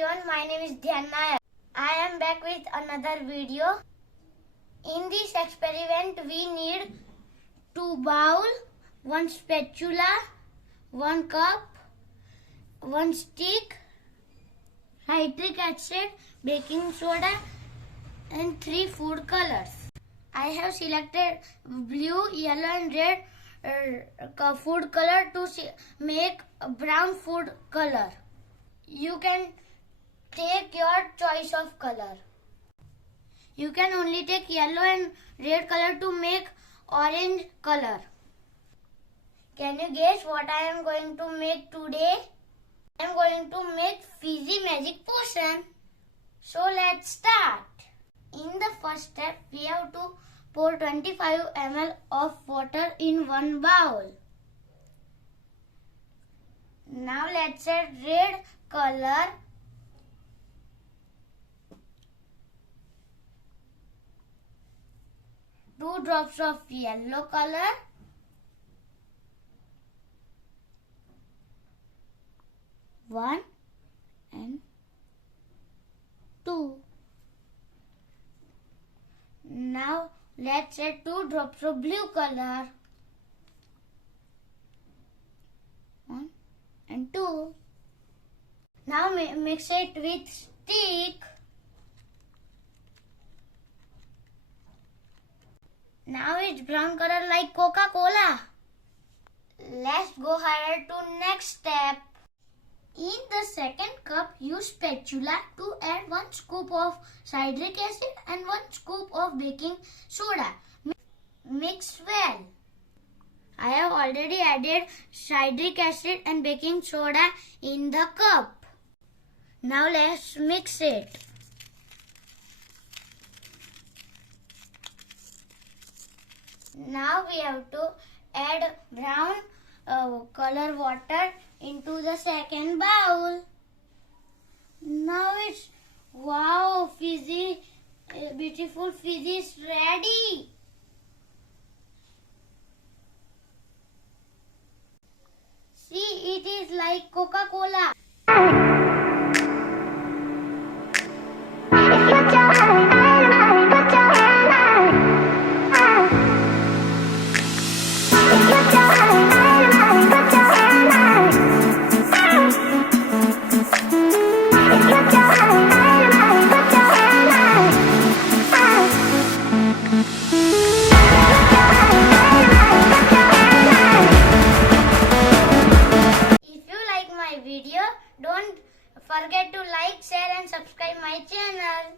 everyone, my name is Dhyanaya. I am back with another video. In this experiment we need 2 bowl, 1 spatula, 1 cup, 1 stick, citric acid, baking soda and 3 food colors. I have selected blue, yellow and red food color to make brown food color. You can take your choice of color. You can only take yellow and red color to make orange color. Can you guess what I am going to make today? I am going to make fizzy magic potion. So let's start. In the first step, we have to pour 25 ml of water in 1 bowl. Now let's add red color. Two drops of yellow color. One and 2. Now let's add 2 drops of blue color. 1 and 2. Now mix it with stick. Now it's brown color like Coca-Cola. Let's go ahead to next step. In the second cup, use spatula to add 1 scoop of citric acid and 1 scoop of baking soda. Mix well. I have already added citric acid and baking soda in the cup. Now let's mix it. Now we have to add brown color water into the second bowl. Now it's wow, fizzy, beautiful fizzy is ready. See, it is like Coca-Cola. Video, don't forget to like, share and subscribe my channel.